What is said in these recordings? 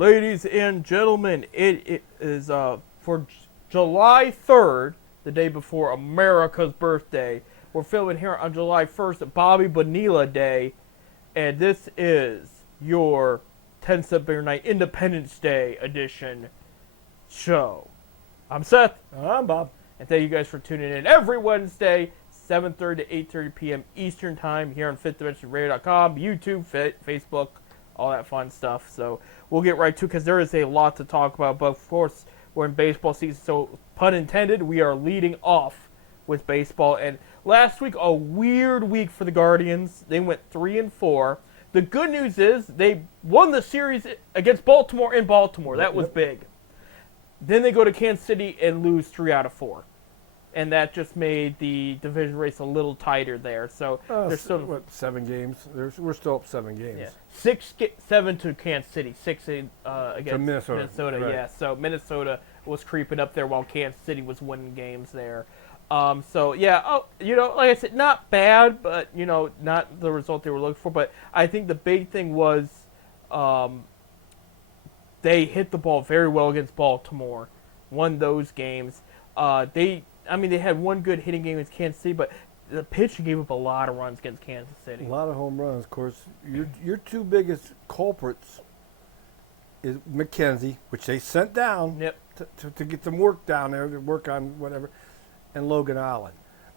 Ladies and gentlemen, it is for July 3rd, the day before America's birthday. We're filming here on July 1st, Bobby Bonilla Day, and this is your 10 Cent Beer Night Independence Day edition show. I'm Seth. I'm Bob. And thank you guys for tuning in every Wednesday, 7:30 to 8:30 p.m. Eastern Time here on FifthDimensionRadio.com, YouTube, Facebook, all that fun stuff. So we'll get right to it because there is a lot to talk about. But of course, we're in baseball season, so pun intended, we are leading off with baseball. And last week, a weird week for the Guardians. They went 3-4. The good news is they won the series against Baltimore in Baltimore. That was big. Then they go to Kansas City and lose 3 out of 4. And that just made the division race a little tighter there. So there's still 7 games. We're still up 7 games. Yeah. 6-7 to Kansas City, 6 against Minnesota. Right. Yeah, so Minnesota was creeping up there while Kansas City was winning games there. So yeah, like I said, not bad, but not the result they were looking for. But I think the big thing was they hit the ball very well against Baltimore, won those games. They had one good hitting game against Kansas City, but the pitching gave up a lot of runs against Kansas City. A lot of home runs. Of course, your two biggest culprits is McKenzie, which they sent down to get some work down there, to work on whatever, and Logan Allen.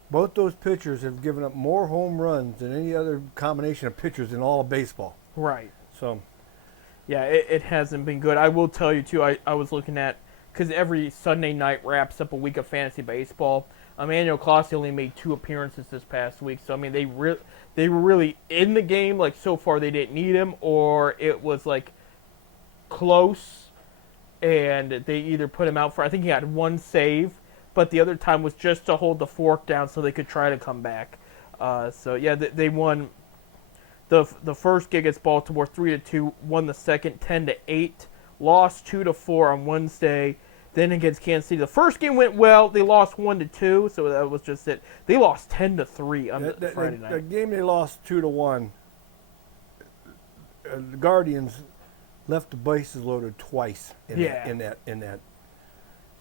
Both those pitchers have given up more home runs than any other combination of pitchers in all of baseball. Right. So, yeah, it hasn't been good. I will tell you, too, I was looking at, because every Sunday night wraps up a week of fantasy baseball. Emmanuel Clase only made 2 appearances this past week, so they were really in the game. Like, so far they didn't need him, or it was like close, and they either put him out for. I think he had 1 save, but the other time was just to hold the fork down so they could try to come back. So yeah, they won the first gig against Baltimore 3-2, won the second 10-8. Lost 2-4 on Wednesday. Then against Kansas City, the first game went well. They lost 1-2, so that was just it. They lost 10-3 on Friday night. The game they lost 2-1. The Guardians left the bases loaded twice in that.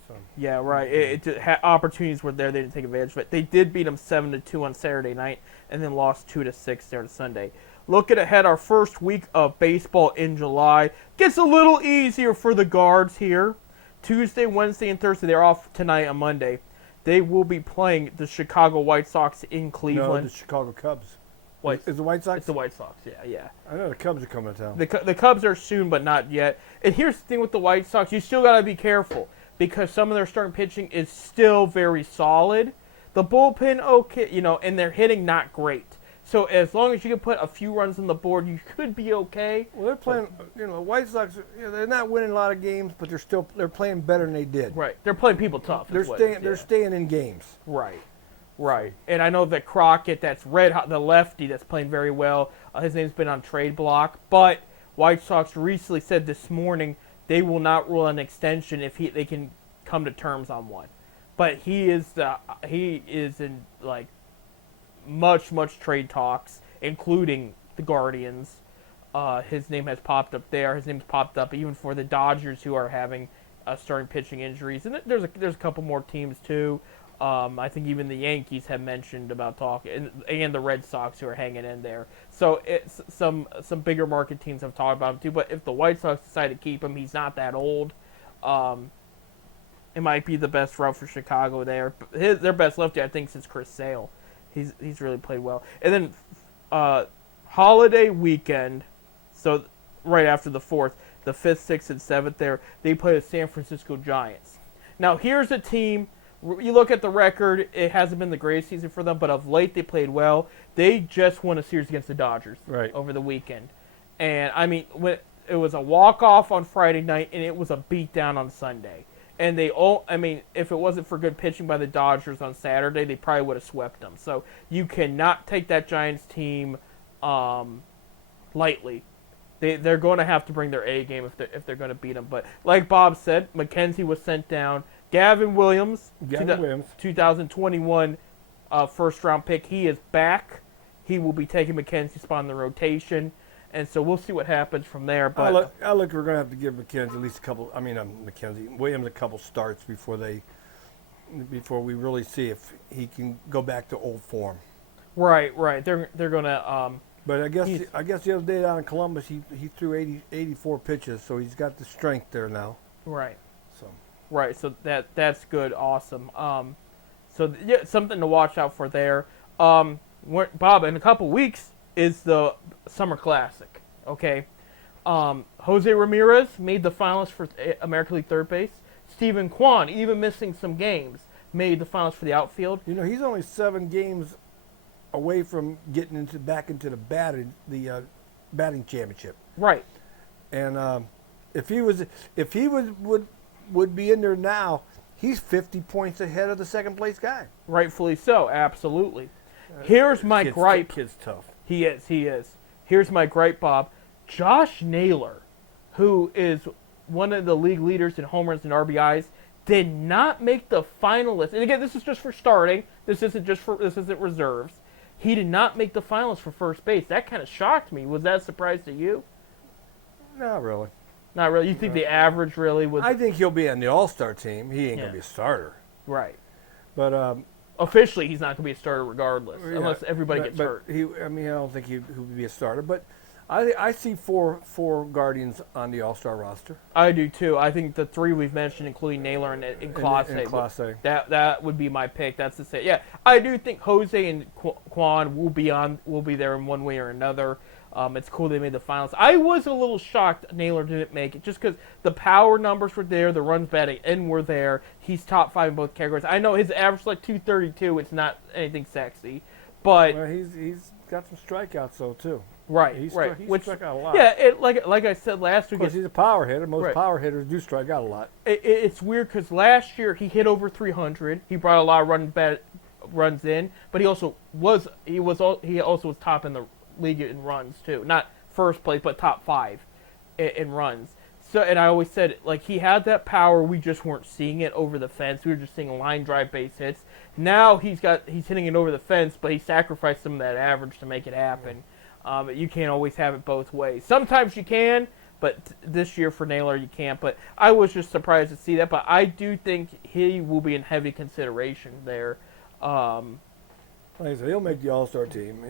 So. Yeah, right. Opportunities were there. They didn't take advantage of it. They did beat them 7-2 on Saturday night, and then lost 2-6 there on Sunday. Looking ahead, our first week of baseball in July gets a little easier for the Guards here. Tuesday, Wednesday, and Thursday, they're off tonight on Monday. They will be playing the Chicago White Sox in Cleveland. No, the Chicago Cubs. Is the White Sox? It's the White Sox, yeah. I know the Cubs are coming to town. The Cubs are soon, but not yet. And here's the thing with the White Sox. You still got to be careful because some of their starting pitching is still very solid. The bullpen, okay, and their hitting not great. So as long as you can put a few runs on the board, you could be okay. Well, they're playing. The White Sox. They're not winning a lot of games, but they're playing better than they did. Right. They're playing people tough. They're staying in games. Right. And I know that Crockett, that's red hot, the lefty that's playing very well. His name's been on trade block, but White Sox recently said this morning they will not rule an extension if they can come to terms on one. But he is in like much trade talks, including the Guardians. His name has popped up there. His name's popped up even for the Dodgers, who are having starting pitching injuries, and there's a couple more teams too. I think even the Yankees have mentioned about talking, and the Red Sox, who are hanging in there. So it's some bigger market teams have talked about him too. But if the White Sox decide to keep him, he's not that old. It might be the best route for Chicago there. Their best lefty, I think, since Chris Sale. He's really played well. And then holiday weekend, so right after the 4th, the 5th, 6th, and 7th there, they play the San Francisco Giants. Now, here's a team, you look at the record, it hasn't been the greatest season for them, but of late they played well. They just won a series against the Dodgers over the weekend. And, when it was a walk-off on Friday night, and it was a beatdown on Sunday. And if it wasn't for good pitching by the Dodgers on Saturday, they probably would have swept them. So you cannot take that Giants team lightly. They're going to have to bring their A game if they're going to beat them. But like Bob said, McKenzie was sent down. Gavin Williams, 2021 first-round pick, he is back. He will be taking McKenzie's spot in the rotation. And so we'll see what happens from there. But I look, we're going to have to give McKenzie at least Williams a couple starts before we really see if he can go back to old form. Right. They're going to. But I guess the other day down in Columbus, he threw 84 pitches, so he's got the strength there now. Right. So. Right. So that's good. Awesome. So yeah, something to watch out for there. Bob, in a couple weeks is the Summer Classic. Okay. Jose Ramirez made the finals for American League third base. Stephen Kwan, even missing some games, made the finals for the outfield. You know, he's only 7 games away from getting back into the batting championship. Right. And if he would be in there now, he's 50 points ahead of the second place guy. Rightfully so, absolutely. Here's my gripe. Kid's tough. He is. Here's my gripe, Bob. Josh Naylor, who is one of the league leaders in home runs and RBIs, did not make the finalists. And again, this is just for starting. This isn't reserves. He did not make the finals for first base. That kind of shocked me. Was that a surprise to you? Not really. Not really. You think the average really was? I think he'll be on the All-Star team. He ain't gonna be a starter. Right. But officially, he's not gonna be a starter regardless, unless everybody gets hurt. I don't think he would be a starter. But I see four Guardians on the All-Star roster. I do too. I think the 3 we've mentioned, including Naylor and Clase, that would be my pick. That's the same. Yeah, I do think Jose and Kwan will be there in one way or another. It's cool they made the finals. I was a little shocked Naylor didn't make it, just because the power numbers were there, the runs batting in were there. He's top 5 in both categories. I know his average is like 232. It's not anything sexy, but he's got some strikeouts though too. Right, He struck out a lot. Yeah, like I said last week. Of course, he's a power hitter. Most power hitters do strike out a lot. It's weird because last year he hit over 300. He brought a lot of runs in, but he also was top in the league in runs too. Not first place, but top 5 in runs. So, and I always said, like, he had that power. We just weren't seeing it over the fence. We were just seeing line drive base hits. Now he's hitting it over the fence, but he sacrificed some of that average to make it happen. You can't always have it both ways. Sometimes you can, but this year for Naylor you can't. But I was just surprised to see that. But I do think he will be in heavy consideration there. Like I said, he'll make the All-Star team.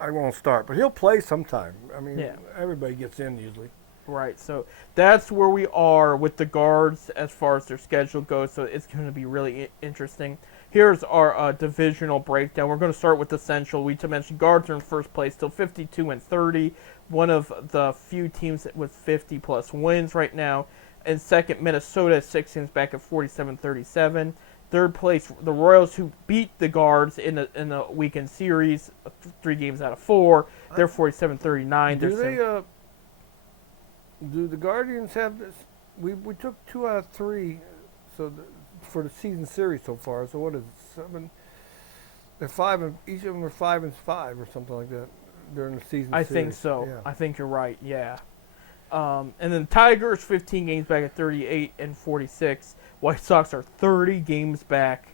I won't start, but he'll play sometime. I mean, everybody gets in usually. Right, so that's where we are with the Guards as far as their schedule goes, so it's going to be really interesting. Here's our divisional breakdown. We're going to start with the Central. We mentioned Guards are in first place, still 52-30, one of the few teams with 50-plus wins right now. And second, Minnesota, 6 games back at 47-37. Third place, the Royals, who beat the Guards in the weekend series, 3 games out of 4. They're 47-39. Do the Guardians have this? We took 2 out of 3, so for the season series so far. So what is it? 7? They're 5, and each of them are 5-5 or something like that during the season. I series. think so. Yeah. I think you're right. Yeah. And then Tigers, 15 games back at 38-46. White Sox are 30 games back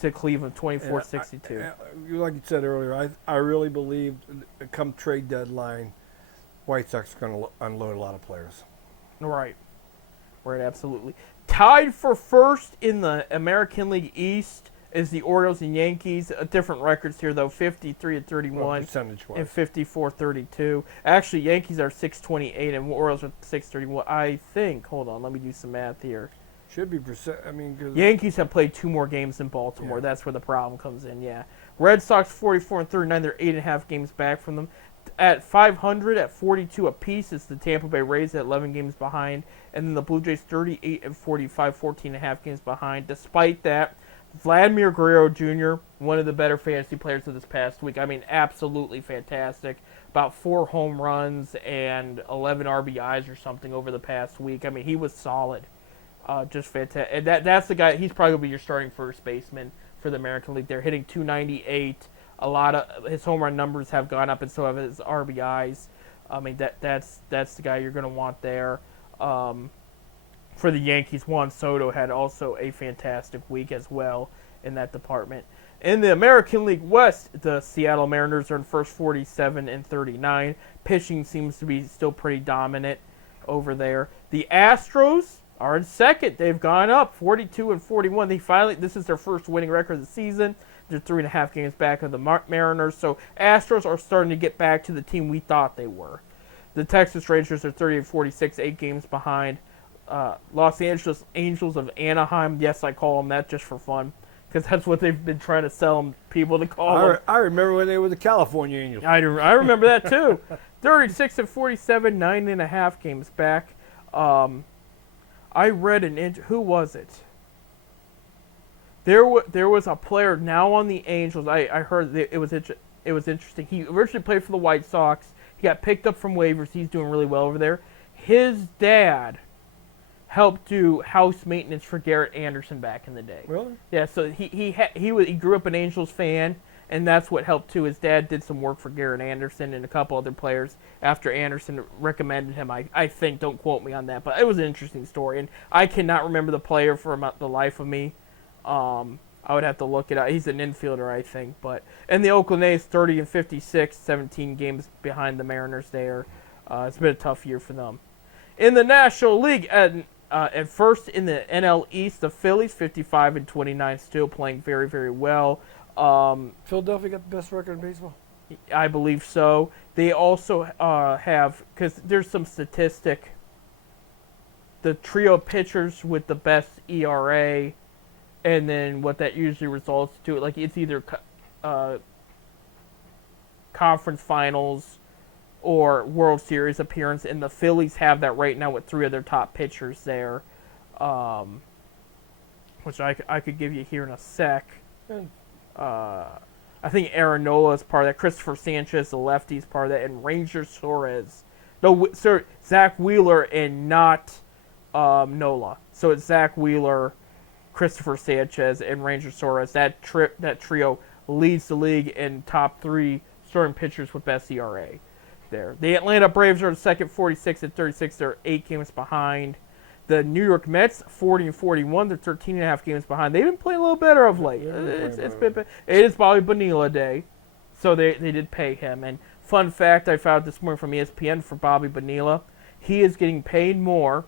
to Cleveland, 24-62. Like you said earlier, I really believe come trade deadline, White Sox are going to unload a lot of players. Right, absolutely. Tied for first in the American League East is the Orioles and Yankees. Different records here, though, 53-31 percentage-wise. and 54-32. Actually, Yankees are 628 and Orioles are 631. I think. Hold on, let me do some math here. Should be percent. I mean, cause Yankees have played 2 more games than Baltimore. Yeah. That's where the problem comes in. Yeah. Red Sox 44-39. They're 8.5 games back from them. At 500, at 42 apiece, is the Tampa Bay Rays at 11 games behind, and then the Blue Jays 38-45, 14.5 games behind. Despite that, Vladimir Guerrero Jr., one of the better fantasy players of this past week. I mean, absolutely fantastic. About 4 home runs and 11 RBIs or something over the past week. I mean, he was solid. Just fantastic. And that's the guy. He's probably going to be your starting first baseman for the American League. They're hitting 298. A lot of his home run numbers have gone up, and so have his RBIs. I mean, that's the guy you're going to want there. for the Yankees, Juan Soto had also a fantastic week as well in that department. In the American League West, the Seattle Mariners are in first 47-39. Pitching seems to be still pretty dominant over there. The Astros are in second. They've gone up 42-41. This is their first winning record of the season. They're 3.5 games back of the Mariners. So Astros are starting to get back to the team we thought they were. The Texas Rangers are 30-46, 8 games behind. Los Angeles Angels of Anaheim. Yes, I call them that just for fun, because that's what they've been trying to sell people to call them. I remember when they were the California Angels. I remember that too. 36-47, 9.5 games back. I read who was it? There was a player now on the Angels. I heard that it was interesting. He originally played for the White Sox. He got picked up from waivers. He's doing really well over there. His dad helped do house maintenance for Garrett Anderson back in the day. Really? Yeah. So he grew up an Angels fan, and that's what helped too. His dad did some work for Garrett Anderson and a couple other players after Anderson recommended him. I think, don't quote me on that, but it was an interesting story, and I cannot remember the player for the life of me. I would have to look it up. He's an infielder, I think. And the Oakland A's 30-56, 17 games behind the Mariners there. It's been a tough year for them. In the National League, at first in the NL East, the Phillies 55-29, still playing very, very well. Philadelphia got the best record in baseball? I believe so. They also have, because there's some statistic, the trio of pitchers with the best ERA, and then what that usually results to, like it's either conference finals or World Series appearance, and the Phillies have that right now with 3 of their top pitchers there, which I could give you here in a sec. I think Aaron Nola is part of that. Christopher Sanchez, the lefty, is part of that, and Ranger Suarez. No, sir, Zach Wheeler and not Nola. So it's Zach Wheeler, Christopher Sanchez, and Ranger Suarez. That trio leads the league in top 3 starting pitchers with best ERA there. The Atlanta Braves are in second, 46-36. They're 8 games behind. The New York Mets, 40-41. They're 13.5 games behind. They've been playing a little better of late. It is Bobby Bonilla Day, so they did pay him. And fun fact I found this morning from ESPN for Bobby Bonilla, he is getting paid more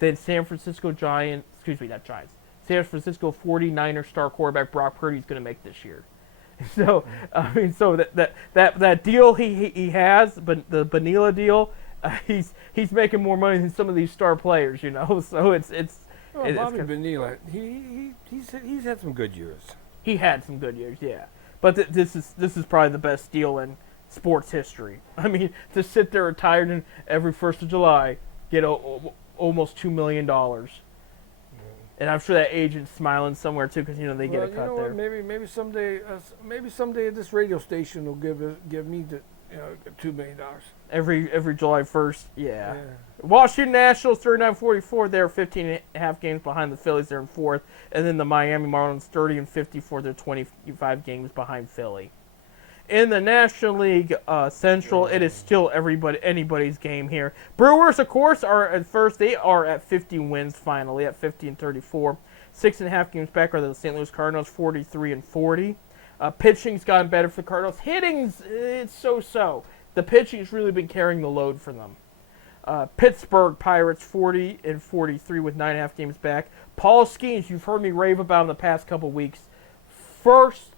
than San Francisco 49er star quarterback Brock Purdy is going to make this year. So that deal he has, but the Bonilla deal, he's making more money than some of these star players, you know. So Bobby Bonilla, he's had some good years. He had some good years, yeah. But this is probably the best deal in sports history. I mean, to sit there retired and every 1st of July get almost $2 million. And I'm sure that agent's smiling somewhere too, because they get a cut there. Maybe someday this radio station will give me the $2 million. Every July 1st, yeah. Washington Nationals 39-44. They're 15.5 games behind the Phillies. They're in 4th, and then the Miami Marlins 30-54. They're 25 games behind Philly. In the National League Central, it is still anybody's game here. Brewers, of course, are at first. They are at 50 wins finally, at 50-34. 6.5 games back are the St. Louis Cardinals, 43-40. Pitching's gotten better for the Cardinals. Hitting's, it's so-so. The pitching's really been carrying the load for them. Pittsburgh Pirates, 40-43 with 9.5 games back. Paul Skeens, you've heard me rave about in the past couple weeks. First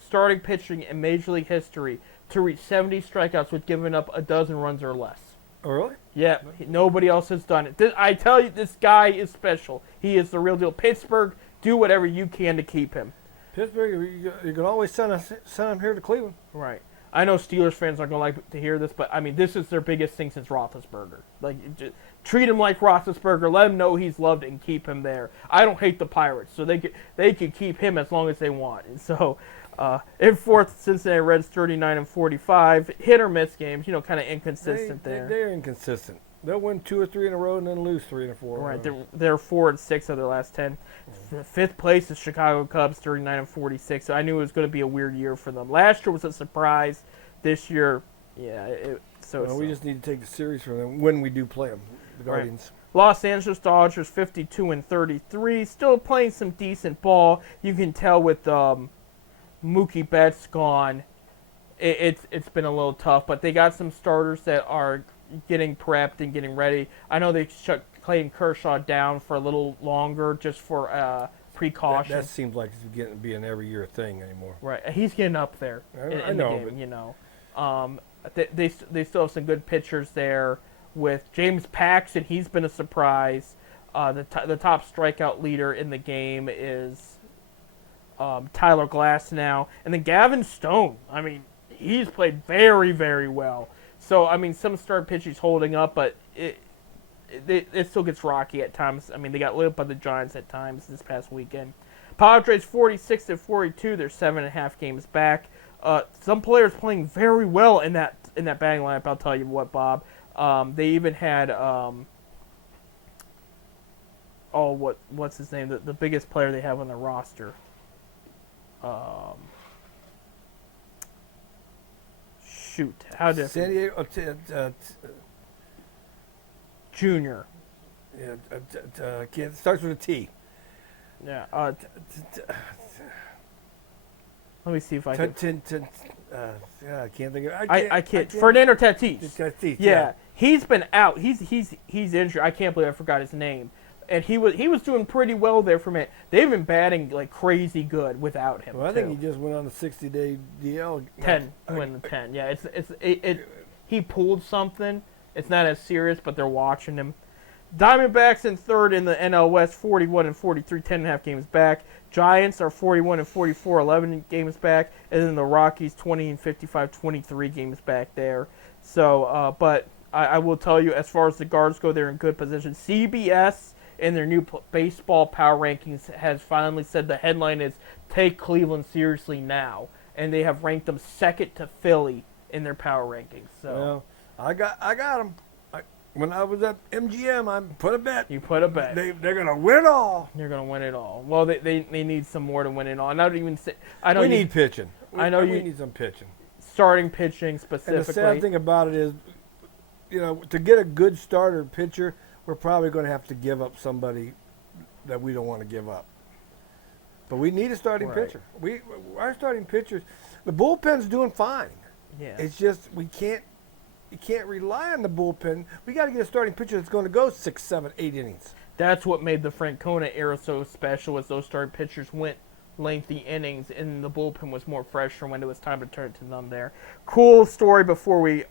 starting pitching in Major League history to reach 70 strikeouts with giving up a dozen runs or less. Oh, really? Yeah, nobody else has done it. I tell you, this guy is special. He is the real deal. Pittsburgh, do whatever you can to keep him. Pittsburgh, you can always send him here to Cleveland. Right. I know Steelers fans aren't going to like to hear this, but, I mean, this is their biggest thing since Roethlisberger. Like, just treat him like Roethlisberger. Let him know he's loved and keep him there. I don't hate the Pirates, so they could keep him as long as they want. And so, in 4th, Cincinnati Reds 39-45. Hit or miss games, kind of inconsistent there. They're inconsistent. They'll win 2 or 3 in a row and then lose 3 or 4. Right, they're 4-6 of their last 10. 5th place is Chicago Cubs 39-46. So I knew it was going to be a weird year for them. Last year was a surprise. This year, yeah. We just need to take the series from them when we do play them, the Guardians. Right. Los Angeles Dodgers 52-33, still playing some decent ball. You can tell with Mookie Betts gone, it's been a little tough, but they got some starters that are getting prepped and getting ready. I know they shut Clayton Kershaw down for a little longer just for precaution. That seems like it's getting to be an every year thing anymore. Right, he's getting up there in the game. You know, they still have some good pitchers there with James Paxton. He's been a surprise. The top strikeout leader in the game is Tyler Glasnow, and then Gavin Stone. I mean, he's played very, very well. So, I mean, some start pitching's holding up, but it still gets rocky at times. I mean, they got lit up by the Giants at times this past weekend. Padres 46-42. They're 7.5 games back. Some players playing very well in that batting lineup. I'll tell you what, Bob. They even had what's his name? The biggest player they have on their roster. Shoot, how did San Diego Junior? Yeah, it starts with a T. Yeah. Let me see if I can. Yeah, I can't think of. I can't. Fernando Tatis. Tatis. Yeah, he's been out. He's injured. I can't believe I forgot his name. And he was doing pretty well there for a minute. They've been batting like crazy good without him. Well, I think he just went on a 60-day DL. 10, win 10. Yeah, he pulled something. It's not as serious, but they're watching him. Diamondbacks in third in the NL West, 41-43, 10.5 games back. Giants are 41-44, 11 games back, and then the Rockies 20-55, 23 games back there. So, but I will tell you, as far as the guards go, they're in good position. CBS in their new baseball power rankings has finally said the headline is "Take Cleveland seriously now," and they have ranked them second to Philly in their power rankings. So, well, I got them. When I was at MGM, I put a bet. You put a bet. They're gonna win it all. They're gonna win it all. Well, they need some more to win it all. And I don't even say. We need pitching. I know we need some pitching. Starting pitching specifically. And the sad thing about it is, to get a good starter pitcher, we're probably going to have to give up somebody that we don't want to give up. But we need a starting pitcher. Our starting pitchers, the bullpen's doing fine. Yeah. It's just you can't rely on the bullpen. We got to get a starting pitcher that's going to go 6, 7, 8 innings. That's what made the Francona era so special, was those starting pitchers went lengthy innings, and the bullpen was more fresh for when it was time to turn to them there. Cool story before we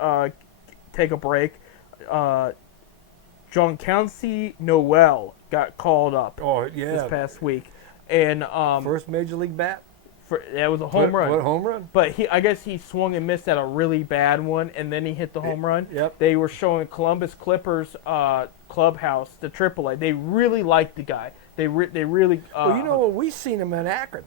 take a break. Johncounty Noel got called up this past week. And first major league bat? That was a home run. What home run? But I guess he swung and missed at a really bad one, and then he hit the home run. Yep. They were showing Columbus Clippers clubhouse, the AAA. They really liked the guy. They really. Well, we seen him in Akron.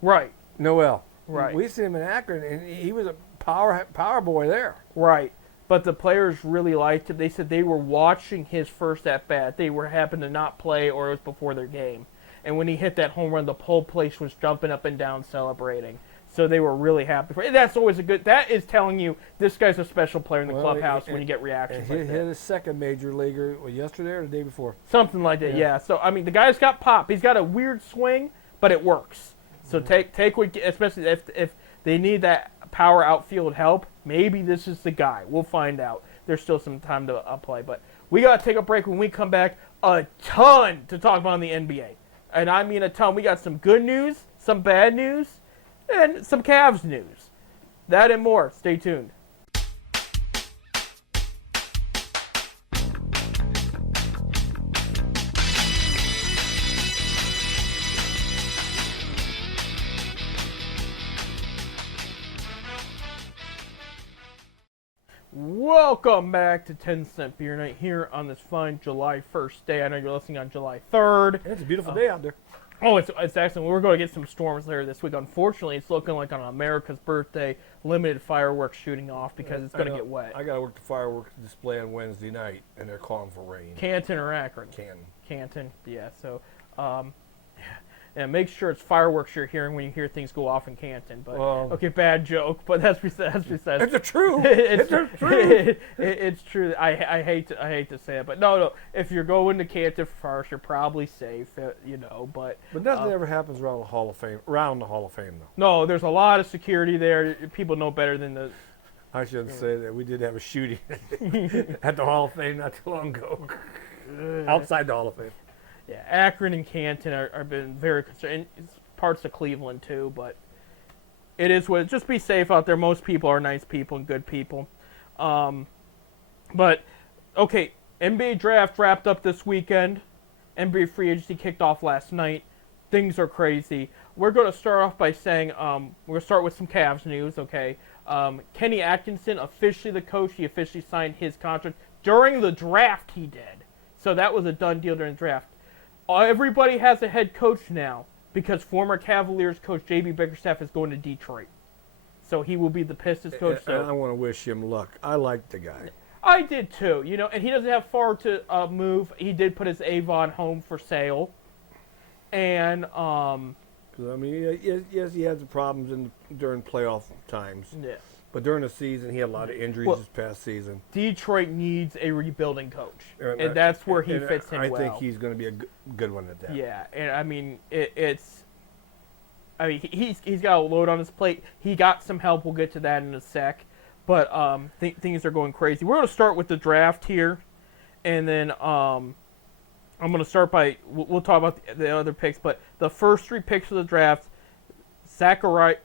Right. Noel. Right. We seen him in Akron, and he was a power boy there. Right. But the players really liked him. They said they were watching his first at bat. They happened to not play, or it was before their game. And when he hit that home run, the whole place was jumping up and down celebrating. So they were really happy for it. That's always that is telling you this guy's a special player in the clubhouse when you get reactions like that. He hit his second major leaguer yesterday or the day before. Something like that, yeah. So, I mean, the guy's got pop. He's got a weird swing, but it works. So take what, especially if they need that power outfield help, maybe this is the guy. We'll find out. There's still some time to play. But we got to take a break. When we come back, a ton to talk about in the NBA. And I mean a ton. We got some good news, some bad news, and some Cavs news. That and more. Stay tuned. Welcome back to 10 Cent Beer Night here on this fine July 1st day. I know you're listening on July 3rd. It's a beautiful day out there. Oh, it's excellent. We're going to get some storms later this week. Unfortunately, it's looking like on America's birthday, limited fireworks shooting off because it's going to get wet. I got to work the fireworks display on Wednesday night, and they're calling for rain. Canton or Akron? Canton. Canton, yeah. So, And make sure it's fireworks you're hearing when you hear things go off in Canton. But Well, okay, bad joke, but that's besides. it's the truth. it's the truth. it's true. I hate to say it, but no. If you're going to Canton for fireworks, you're probably safe. But nothing ever happens around the Hall of Fame. Around the Hall of Fame, though. no, there's a lot of security there. People know better than the. I shouldn't say that. We did have a shooting at the Hall of Fame not too long ago. Outside the Hall of Fame. Yeah, Akron and Canton are been very concerned. And parts of Cleveland too, but it is what. Just be safe out there. Most people are nice people and good people. But okay, NBA draft wrapped up this weekend. NBA free agency kicked off last night. Things are crazy. We're going to start off by saying we're going to start with some Cavs news. Okay, Kenny Atkinson officially the coach. He officially signed his contract during the draft. He did, so that was a done deal during the draft. Everybody has a head coach now because former Cavaliers coach J.B. Bickerstaff is going to Detroit. So he will be the Pistons coach. And I want to wish him luck. I like the guy. I did too, and he doesn't have far to move. He did put his Avon home for sale. And, yes, he had the problems during playoff times. Yeah. But during the season, he had a lot of injuries this past season. Detroit needs a rebuilding coach, and that's where he fits in well. I think he's going to be a good one at that. Yeah, and I mean, he's got a load on his plate. He got some help. We'll get to that in a sec. But things are going crazy. We're going to start with the draft here, and then I'm going to start by we'll talk about the other picks. But the first three picks of the draft, Zachary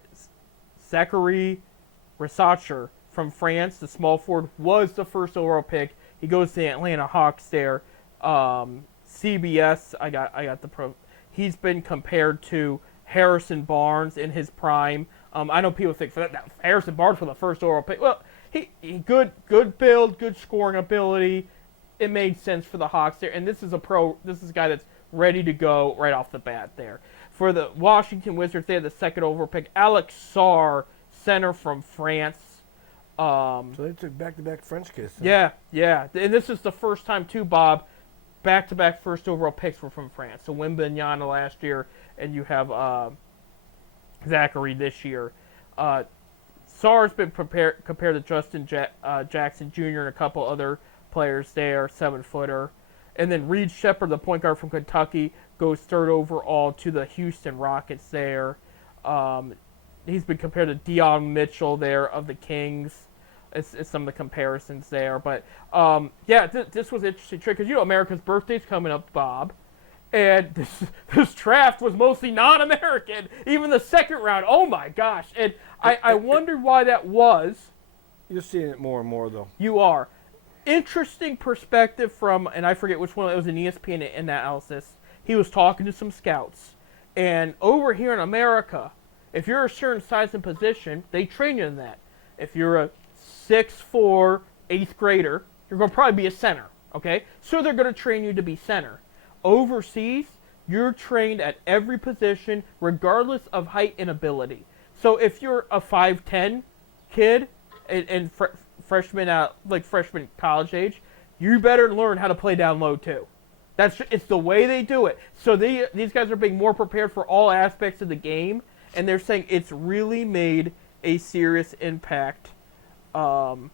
Rasacher from France, the small forward, was the first overall pick. He goes to the Atlanta Hawks there. CBS, I got the pro. He's been compared to Harrison Barnes in his prime. I know people think that Harrison Barnes for the first overall pick. Well, he good build, good scoring ability. It made sense for the Hawks there. And this is a pro. This is a guy that's ready to go right off the bat there. For the Washington Wizards, they had the second overall pick, Alex Sarr, center from France. So they took back-to-back French kiss. Huh? Yeah. And this is the first time, too, Bob, back-to-back first overall picks were from France. So Wembanyama last year, and you have Zachary this year. Sarr's been compared to Justin Jackson Jr. and a couple other players there, 7-footer. And then Reed Shepherd, the point guard from Kentucky, goes third overall to the Houston Rockets there. He's been compared to Deion Mitchell there of the Kings. It's some of the comparisons there. But, this was an interesting trick because, America's birthday's coming up, Bob. And this draft was mostly non-American, even the second round. Oh, my gosh. And I wondered why that was. You're seeing it more and more, though. You are. Interesting perspective from, and I forget which one, it was an ESPN analysis. He was talking to some scouts. And over here in America, if you're a certain size and position, they train you in that. If you're a 6'4", 8th grader, you're going to probably be a center, okay? So they're going to train you to be center. Overseas, you're trained at every position, regardless of height and ability. So if you're a 5'10" kid and freshman college age, you better learn how to play down low too. It's the way they do it. So these guys are being more prepared for all aspects of the game, and they're saying it's really made a serious impact. Well,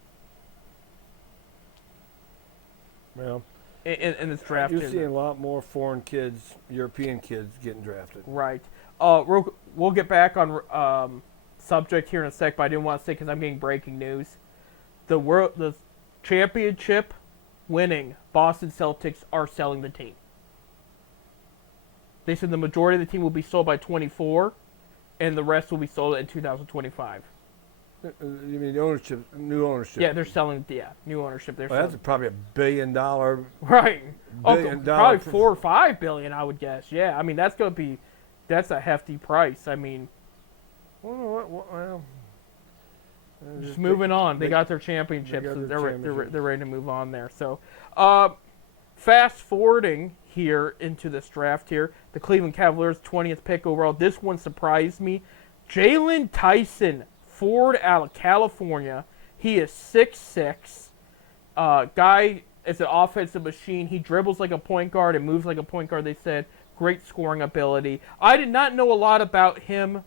in this draft. You're seeing a lot more foreign kids, European kids getting drafted. Right. We'll get back on subject here in a sec, but I didn't want to say because I'm getting breaking news. The championship winning Boston Celtics are selling the team. They said the majority of the team will be sold by 24, and the rest will be sold in 2025. You mean the ownership, new ownership? Yeah, they're selling. Yeah, new ownership. That's probably $1 billion. Right. Billion probably $4 or $5 billion, I would guess. Yeah, I mean that's a hefty price. I mean, just moving on. They got their championship, so they're ready to move on there. So, fast forwarding here into this draft here, the Cleveland Cavaliers 20th pick overall. This one surprised me. Jalen Tyson, forward out of California. He is 6'6". Guy is an offensive machine. He dribbles like a point guard and moves like a point guard, they said. great scoring ability. I did not know a lot about him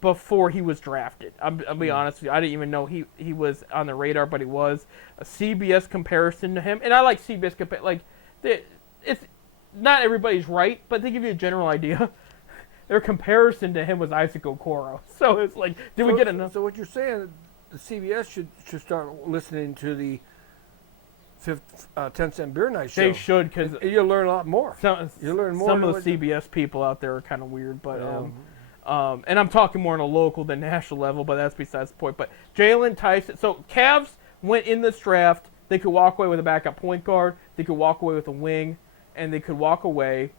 before he was drafted. I'll be honest with you. I didn't even know he was on the radar, but he was. A CBS comparison to him, and I like CBS it's not everybody's right, but they give you a general idea. Their comparison to him was Isaac Okoro. So it's like, we get enough? So what you're saying, the CBS should start listening to the 10 Cent Beer Night show. They should, because you'll learn a lot more. You learn more. Some of the CBS people out there are kind of weird, but and I'm talking more on a local than national level, but that's besides the point. But Jalen Tyson, so Cavs went in this draft. They could walk away with a backup point guard. They could walk away with a wing, and they could walk away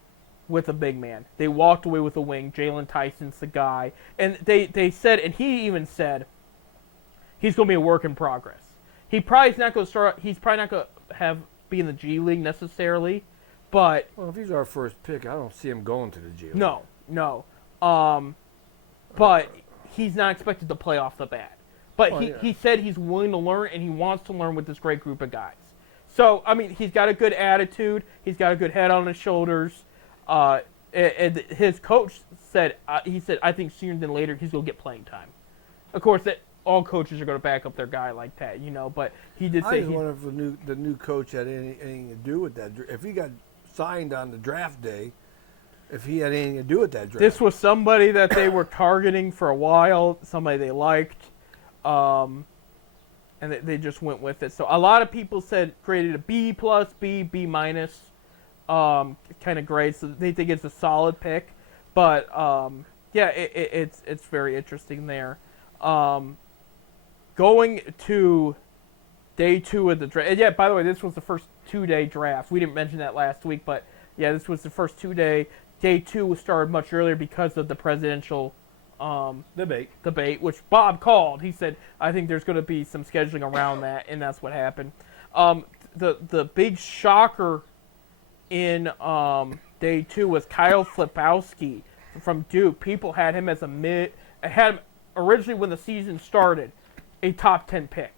with a big man. They walked away with a wing. Jalen Tyson's the guy, and they said, and he even said, he's going to be a work in progress. He's probably not going to be in the G League necessarily, but well, if he's our first pick, I don't see him going to the G League. No. But he's not expected to play off the bat. But he said he's willing to learn, and he wants to learn with this great group of guys. So, I mean, he's got a good attitude. He's got a good head on his shoulders. And his coach said, I think sooner than later he's going to get playing time. Of course, all coaches are going to back up their guy like that, but he did say... I wonder if the new coach had anything to do with that. If he got signed on the draft day, if he had anything to do with that draft. This was somebody that they were targeting for a while, somebody they liked, and they just went with it. So a lot of people graded a B+, B-, kind of grade, so they think it's a solid pick. But, it's very interesting there. Going to day 2 of the draft. And by the way, this was the first 2-day draft. We didn't mention that last week, but this was the first 2-day. Day 2 was started much earlier because of the presidential debate, which Bob called. He said, I think there's going to be some scheduling around that, and that's what happened. The big shocker in day 2 was Kyle Flipowski from Duke. People had him as had him originally when the season started, a top 10 pick.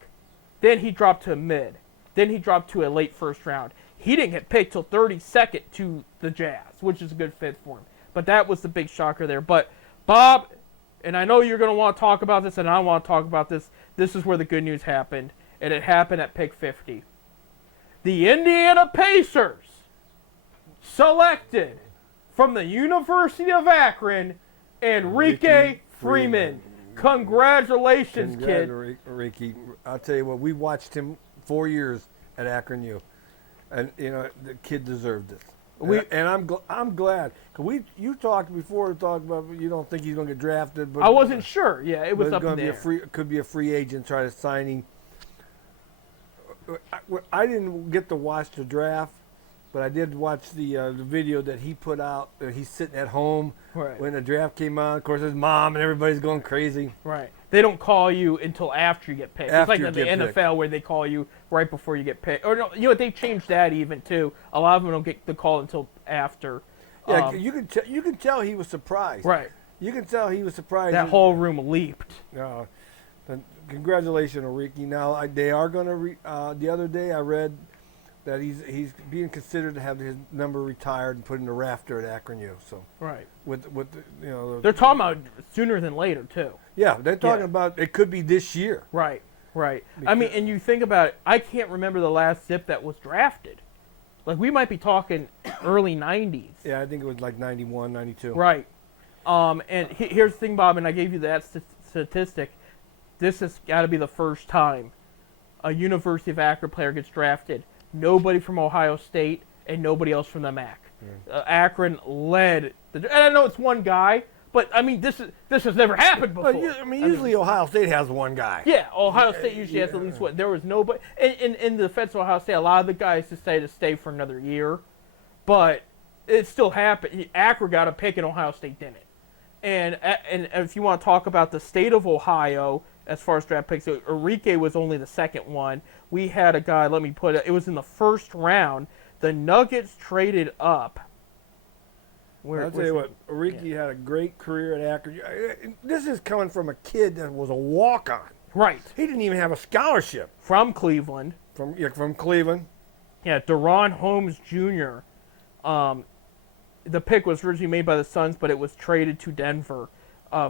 Then he dropped to a mid. Then he dropped to a late first round. He didn't get picked till 32nd to the Jazz, which is a good fit for him. But that was the big shocker there. But Bob, and I know you're going to want to talk about this, and I want to talk about this. This is where the good news happened, and it happened at pick 50. The Indiana Pacers selected from the University of Akron, Enrique Freeman. Congratulations, kid. Ricky. I'll tell you what, we watched him 4 years at Akron U. And, the kid deserved this. I'm glad. Cause you talked before, about you don't think he's going to get drafted. But I wasn't sure. Yeah, it was up there. Could be a free agent, try to sign him. I didn't get to watch the draft, but I did watch the video that he put out. He's sitting at home when the draft came out. Of course, his mom and everybody's going crazy. Right. They don't call you until after you get picked. It's like the NFL where they call you right before you get picked. Or no, they changed that even too. A lot of them don't get the call until after. Yeah, you can tell he was surprised. Right. You can tell he was surprised. That whole room leaped. Congratulations, Enrique. Now they are going to. The other day I read that he's being considered to have his number retired and put in the rafter at Akron U. So right. With they're talking about sooner than later too. Yeah, they're talking about it could be this year. Right. I mean, and you think about it. I can't remember the last Zip that was drafted. Like we might be talking early 90s. Yeah, I think it was like 91, 92. Right. And here's the thing, Bob, and I gave you that statistic. This has got to be the first time a University of Akron player gets drafted. Nobody from Ohio State and nobody else from the MAC. Akron led and I know it's one guy, but I mean this has never happened before. Usually Ohio State has one guy. Yeah, Ohio State usually has at least one. There was nobody in the defense of Ohio State. A lot of the guys decided to stay for another year, but it still happened. Akron got a pick and Ohio State didn't. And if you want to talk about the state of Ohio as far as draft picks, Enrique was only the second one. We had a guy, it was in the first round. The Nuggets traded up. I'll tell you what, Enrique had a great career at Akron. This is coming from a kid that was a walk-on. Right. He didn't even have a scholarship. From Cleveland. From Cleveland. Yeah, Deron Holmes Jr. the pick was originally made by the Suns, but it was traded to Denver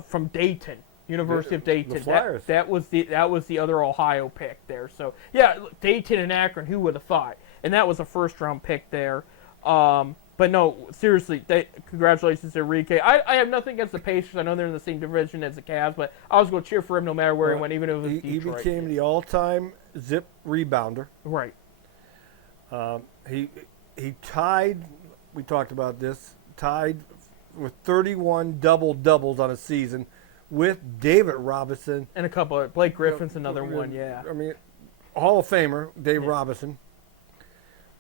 from Dayton, University of Dayton. The Flyers. That was the other Ohio pick there. So yeah, Dayton and Akron. Who would have thought? And that was a first-round pick there. But no, seriously, congratulations to Enrique. I have nothing against the Pacers. I know they're in the same division as the Cavs, but I was going to cheer for him no matter where he went, even if it was he Detroit. became the all-time zip rebounder. Right. He tied. We talked about this. Tied with 31 double-doubles on a season with David Robinson. And a couple of Blake Griffin's another one, yeah. I mean, Hall of Famer, Dave Robinson.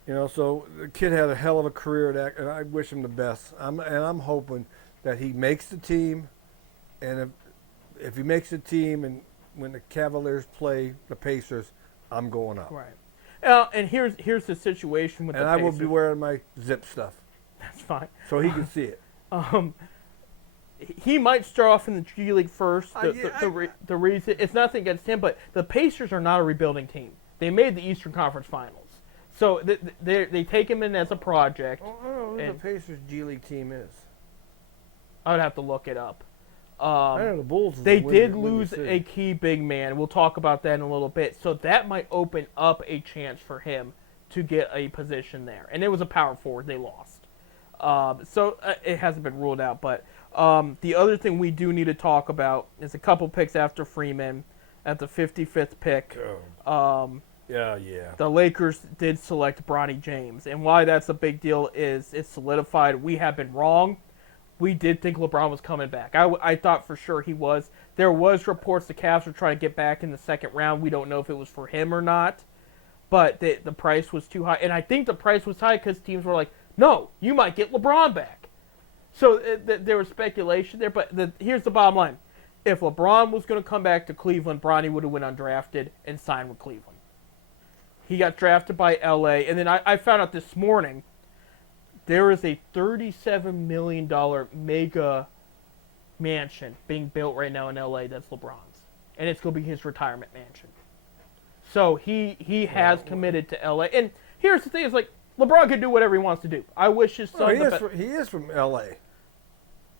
So the kid had a hell of a career, and I wish him the best. I'm hoping that he makes the team, and if he makes the team, and when the Cavaliers play the Pacers, I'm going up. Right. And here's the situation with the Pacers. And I will be wearing my zip stuff. That's fine. So he can see it. He might start off in the G League first. The reason it's nothing against him, but the Pacers are not a rebuilding team. They made the Eastern Conference Finals, so they take him in as a project. I don't know who the Pacers G League team is. I would have to look it up. I know the Bulls. They did lose a key big man. We'll talk about that in a little bit. So that might open up a chance for him to get a position there. And it was a power forward. They lost. So it hasn't been ruled out. But the other thing we do need to talk about is a couple picks after Freeman at the 55th pick. The Lakers did select Bronny James. And why that's a big deal is it's solidified. We have been wrong. We did think LeBron was coming back. I thought for sure he was. There was reports the Cavs were trying to get back in the second round. We don't know if it was for him or not. But the price was too high. And I think the price was high because teams were like, no, you might get LeBron back. So there was speculation there. But here's the bottom line. If LeBron was going to come back to Cleveland, Bronny would have went undrafted and signed with Cleveland. He got drafted by L.A. And then I found out this morning there is a $37 million mega mansion being built right now in L.A. that's LeBron's. And it's going to be his retirement mansion. So he has committed to L.A. And here's the thing. It's like, LeBron can do whatever he wants to do. I wish his son... he is from L.A.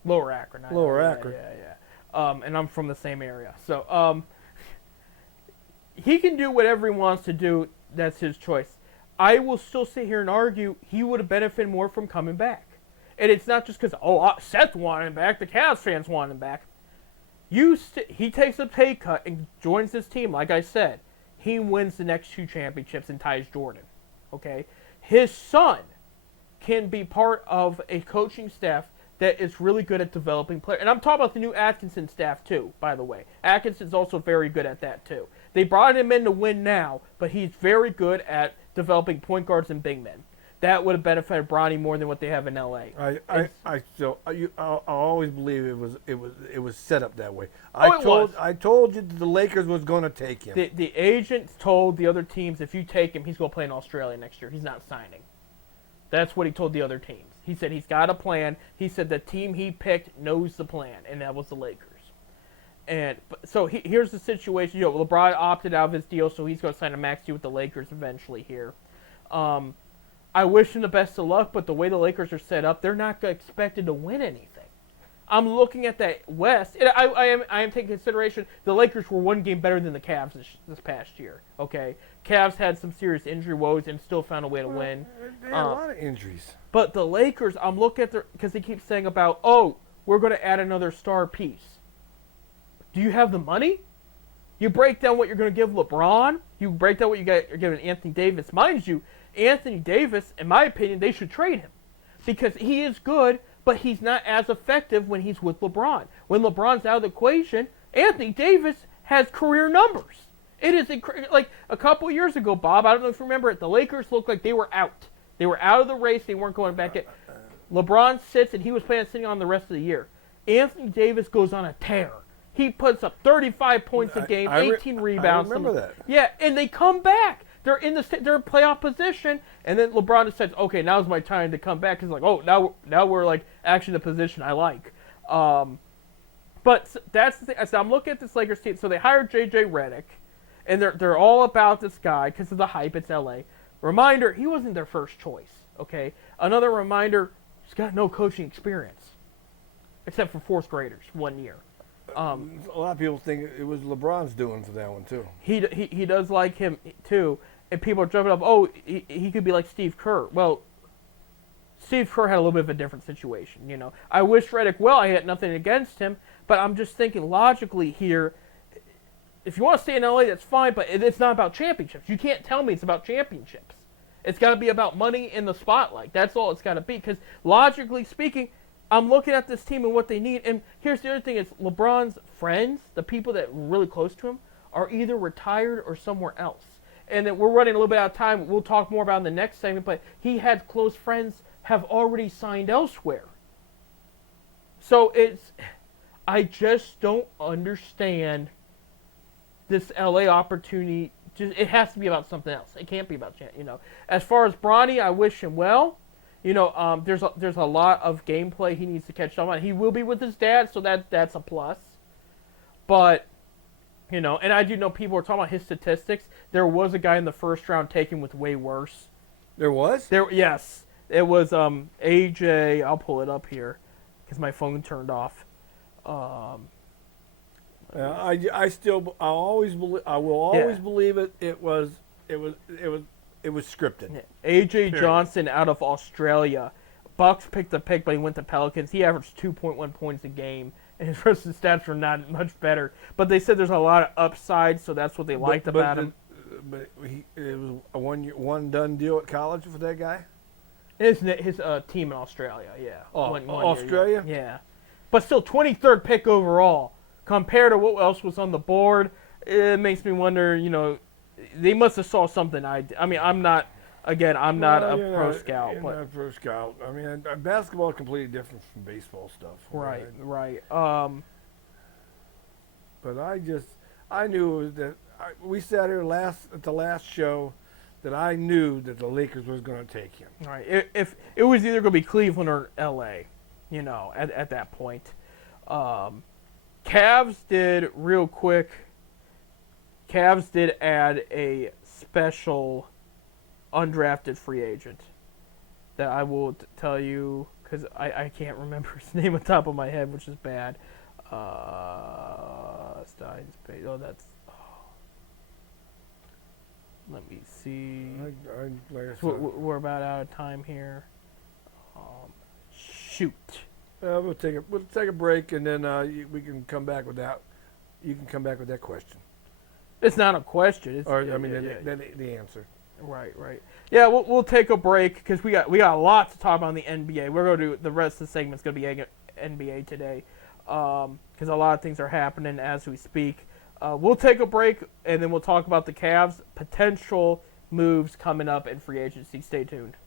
Lower Akron. Lower Akron. Yeah. And I'm from the same area. So he can do whatever he wants to do. That's his choice. I will still sit here and argue he would have benefited more from coming back. And it's not just because, Seth wanted him back, the Cavs fans wanted him back. He takes a pay cut and joins this team, like I said. He wins the next 2 championships and ties Jordan. Okay? His son can be part of a coaching staff that is really good at developing players. And I'm talking about the new Atkinson staff, too, by the way. Atkinson's also very good at that, too. They brought him in to win now, but he's very good at developing point guards and big men. That would have benefited Bronny more than what they have in L.A. I always believe it was set up that way. Was. I told you the Lakers was going to take him. The agent told the other teams, if you take him, he's going to play in Australia next year. He's not signing. That's what he told the other teams. He said he's got a plan. He said the team he picked knows the plan, and that was the Lakers. And so here's the situation. LeBron opted out of his deal, so he's going to sign a max deal with the Lakers eventually here. I wish him the best of luck, but the way the Lakers are set up, they're not expected to win anything. I'm looking at that West, and I am taking consideration the Lakers were 1 game better than the Cavs this past year. Okay, Cavs had some serious injury woes and still found a way to win. They had a lot of injuries. But the Lakers, I'm looking at because they keep saying about, we're going to add another star piece. Do you have the money? You break down what you're going to give LeBron. You break down what you're giving Anthony Davis. Mind you, Anthony Davis, in my opinion, they should trade him because he is good, but he's not as effective when he's with LeBron. When LeBron's out of the equation, Anthony Davis has career numbers. It is like a couple years ago, Bob. I don't know if you remember it. The Lakers looked like they were out. They were out of the race. They weren't going back in. LeBron sits, and he was planning on sitting on the rest of the year. Anthony Davis goes on a tear. He puts up 35 points a game, 18 rebounds. I remember that. Yeah, and they come back. They're in playoff position, and then LeBron just says, "Okay, now's my time to come back." He's like, now we're like actually the position I like. But that's the thing. So I'm looking at this Lakers team. So they hired J.J. Redick, and they're all about this guy because of the hype. It's L.A. Reminder: he wasn't their first choice. Okay, another reminder: He's got no coaching experience, except for fourth graders 1 year. A lot of people think it was LeBron's doing for that one too. He does like him too, and people are jumping up. Oh, he could be like Steve Kerr. Well, Steve Kerr had a little bit of a different situation. You know, I wish Redick well. I had nothing against him, but I'm just thinking logically here. If you want to stay in LA, that's fine, but it's not about championships. You can't tell me it's about championships. It's got to be about money in the spotlight. That's all it's got to be. Because logically speaking, I'm looking at this team and what they need. And here's the other thing: is LeBron's friends, the people that are really close to him, are either retired or somewhere else. And then we're running a little bit out of time. We'll talk more about it in the next segment. But he had close friends have already signed elsewhere. So I just don't understand this LA opportunity. It has to be about something else. It can't be about, As far as Bronny, I wish him well. There's a lot of gameplay he needs to catch up on. He will be with his dad, so that's a plus. But, and I do know people are talking about his statistics. There was a guy in the first round taken with way worse. There was? Yes. It was AJ. I'll pull it up here because my phone turned off. I will always believe it. It was scripted. Yeah. AJ Johnson out of Australia. Bucks picked the pick, but he went to Pelicans. He averaged 2.1 points a game, and his rest of the stats were not much better. But they said there's a lot of upside, so that's what they liked about him. But it was a one done deal at college for that guy. His team in Australia, yeah. Australia? Year, yeah. But still, 23rd pick overall. Compared to what else was on the board, it makes me wonder, they must have saw something I did. I mean, I'm not a pro scout. You're not a pro scout. I mean, basketball is completely different from baseball stuff. Right. But I knew that we sat here at the last show that I knew that the Lakers was going to take him. Right. If it was either going to be Cleveland or L.A., at that point. Cavs did add a special undrafted free agent that I will tell you because I can't remember his name on top of my head, which is bad. Let me see. We're about out of time here. Shoot. We'll take a break, and then we can come back with that. You can come back with that question. It's not a question. The answer. Right. Yeah, we'll take a break because we got a lot to talk about in the NBA. We're going to do the rest of the segment's going to be NBA today because a lot of things are happening as we speak. We'll take a break, and then we'll talk about the Cavs' potential moves coming up in free agency. Stay tuned.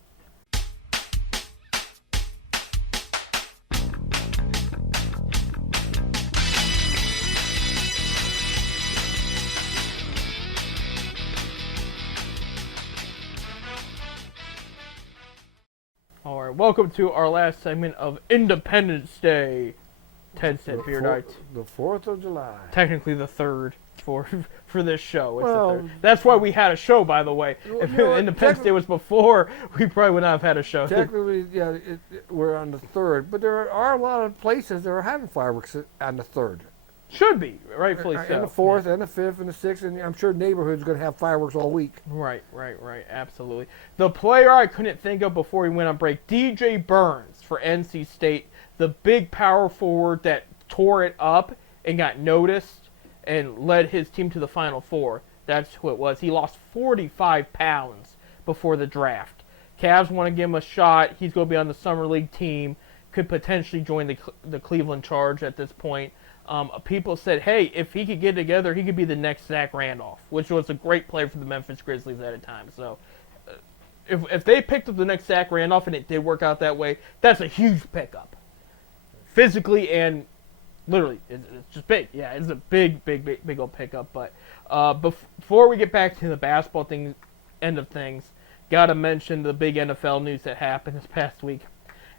All right, welcome to our last segment of Independence Day. Ted said beer night. The 4th of July. Technically the 3rd for this show. It's the 3rd. That's why we had a show, by the way. If Independence Day was before, we probably would not have had a show. Technically, yeah, we're on the 3rd, but there are a lot of places that are having fireworks on the 3rd. Should be, rightfully so. And the 4th, and the 5th, and the 6th, and I'm sure neighborhoods are going to have fireworks all week. Right, absolutely. The player I couldn't think of before we went on break, DJ Burns for NC State, the big power forward that tore it up and got noticed and led his team to the Final Four. That's who it was. He lost 45 pounds before the draft. Cavs want to give him a shot. He's going to be on the Summer League team, could potentially join the Cleveland Charge at this point. People said, hey, if he could get together, he could be the next Zach Randolph, which was a great player for the Memphis Grizzlies at a time. So if they picked up the next Zach Randolph and it did work out that way, that's a huge pickup. Physically and literally, it's just big. Yeah, it's a big old pickup. But before we get back to the basketball end of things, got to mention the big NFL news that happened this past week.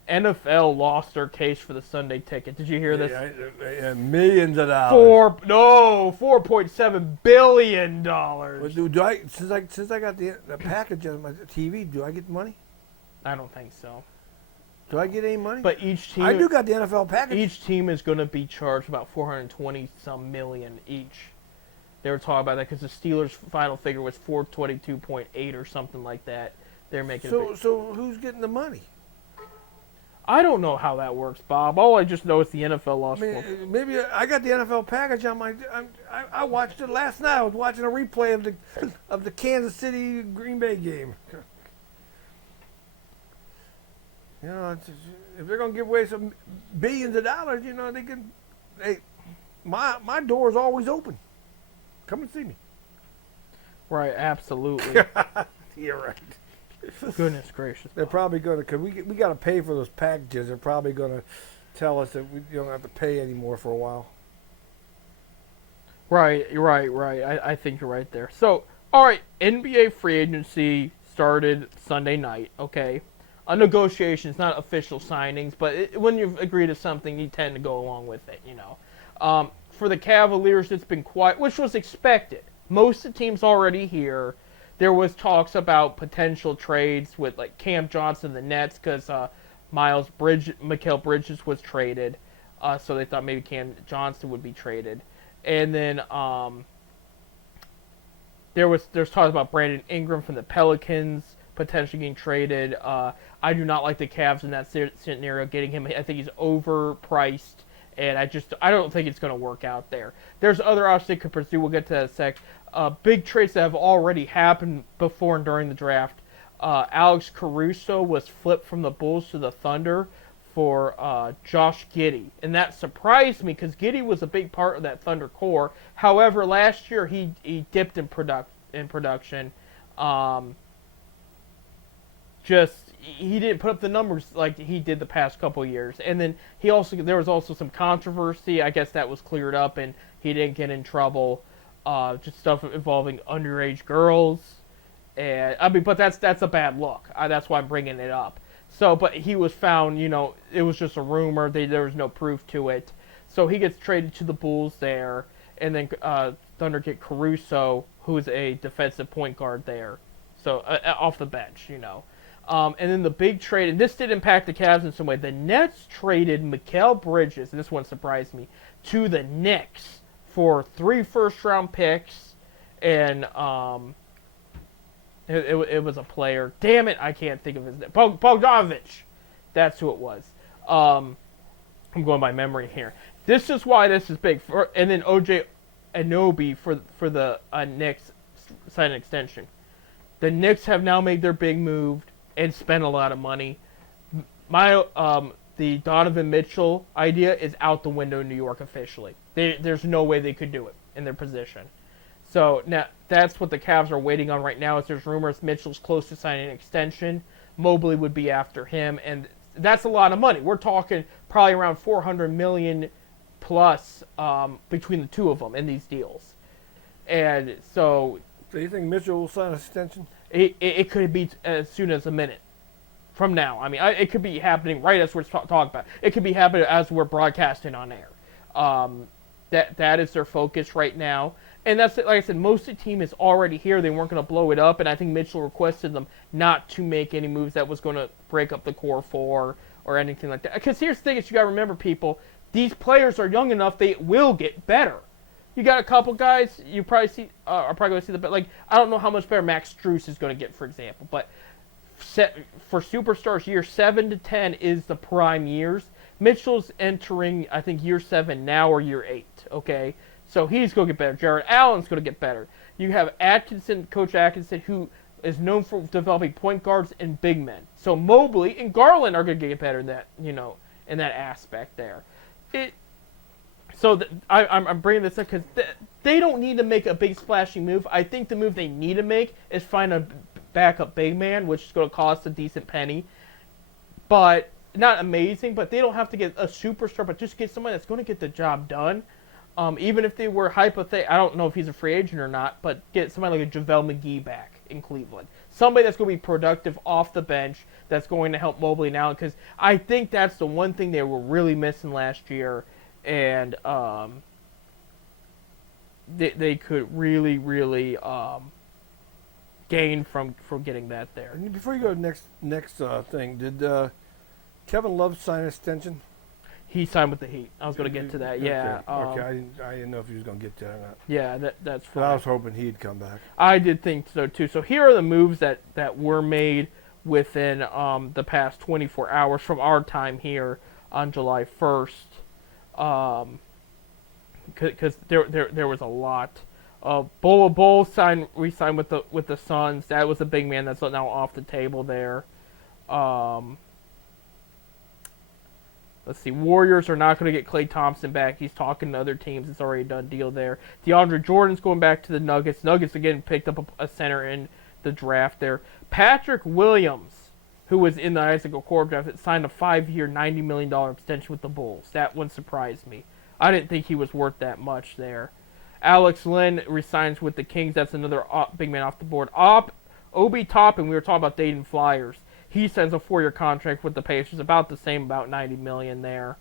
NFL lost their case for the Sunday ticket. Did you hear this? Yeah, millions of dollars. $4.7 billion. Well, do I since I got the package on my TV, do I get the money? I don't think so. Do I get any money? But each team, I do got the NFL package. Each team is going to be charged about $420-some million each. They were talking about that because the Steelers' final figure was 422.8 or something like that. They're making. So who's getting the money? I don't know how that works, Bob. All I just know is the NFL lost. Maybe I got the NFL package on my. I watched it last night. I was watching a replay of the Kansas City Green Bay game. You know, if they're gonna give away some billions of dollars, you know, they can. My door is always open. Come and see me. Right, absolutely. You're right. Goodness gracious. They're probably going to, because we got to pay for those packages. They're probably going to tell us that we don't have to pay anymore for a while. Right. I think you're right there. So, all right, NBA free agency started Sunday night, okay? Negotiations, not official signings, but when you agree to something, you tend to go along with it, you know. For the Cavaliers, it's been quiet, which was expected. Most of the teams already here. There was talks about potential trades with like Cam Johnson, the Nets, because Mikal Bridges was traded, so they thought maybe Cam Johnson would be traded, and then there's talks about Brandon Ingram from the Pelicans potentially getting traded. I do not like the Cavs in that scenario getting him. I think he's overpriced, and I don't think it's going to work out there. There's other options they could pursue. We'll get to that in a sec. Big trades that have already happened before and during the draft. Alex Caruso was flipped from the Bulls to the Thunder for Josh Giddey. And that surprised me because Giddey was a big part of that Thunder core. However, last year he dipped in production. He didn't put up the numbers like he did the past couple years. And then there was also some controversy. I guess that was cleared up and he didn't get in trouble. Just stuff involving underage girls, and but that's a bad look. That's why I'm bringing it up. So, but he was found, you know, it was just a rumor. There was no proof to it. So he gets traded to the Bulls there, and then Thunder get Caruso, who is a defensive point guard there, so off the bench, you know. And then the big trade, and this did impact the Cavs in some way. The Nets traded Mikal Bridges, and this one surprised me, to the Knicks for 3 first-round picks, and it was a player. Damn it, I can't think of his name. Bogdanovich. That's who it was. I'm going by memory here. This is why this is big. And then OJ Anunoby for the Knicks signed an extension. The Knicks have now made their big move and spent a lot of money. The Donovan Mitchell idea is out the window in New York officially. There's no way they could do it in their position. So now that's what the Cavs are waiting on right now. Is there's rumors Mitchell's close to signing an extension. Mobley would be after him, and that's a lot of money. We're talking probably around $400 million plus between the two of them in these deals. And so you think Mitchell will sign an extension? It could be as soon as a minute from now. I mean, it could be happening right as we're talking about. It could be happening as we're broadcasting on air. That is their focus right now. And that's, like I said, most of the team is already here. They weren't going to blow it up, and I think Mitchell requested them not to make any moves that was going to break up the core four or anything like that. Because here's the thing is you got to remember, people, these players are young enough, they will get better. You got a couple guys you probably see are probably going to see the, but like I don't know how much better Max Strus is going to get, for example. But for superstars, year 7 to 10 is the prime years. Mitchell's entering, I think, year 7 now or year 8. Okay, so he's going to get better. Jared Allen's going to get better. You have Atkinson, Coach Atkinson, who is known for developing point guards and big men. So Mobley and Garland are going to get better in that, in that aspect there. I'm bringing this up because they don't need to make a big splashing move. I think the move they need to make is find a backup big man, which is going to cost a decent penny. But not amazing, but they don't have to get a superstar, but just get someone that's going to get the job done. Even if they were hypothetical, I don't know if he's a free agent or not, but get somebody like a JaVale McGee back in Cleveland. Somebody that's going to be productive off the bench, that's going to help Mobley now, because I think that's the one thing they were really missing last year, and they could really, really gain from getting that there. Before you go to next thing, did Kevin Love signed an extension? He signed with the Heat. I was going to get to that. Yeah. Okay. I didn't know if he was going to get to that or not. Yeah, that's fine. But I was hoping he'd come back. I did think so too. So here are the moves that were made within the past 24 hours from our time here on July 1st. Because there was a lot. Bol Bol re-signed with the Suns. That was a big man that's now off the table there. Let's see. Warriors are not going to get Klay Thompson back. He's talking to other teams. It's already a done deal there. DeAndre Jordan's going back to the Nuggets. Nuggets again picked up a center in the draft there. Patrick Williams, who was in the Isaac Okoro draft, signed a 5-year, $90 million extension with the Bulls. That one surprised me. I didn't think he was worth that much there. Alex Len resigns with the Kings. That's another big man off the board. Obi Toppin, we were talking about Dayton Flyers. He signs a 4-year contract with the Pacers, about the same, about $90 million there.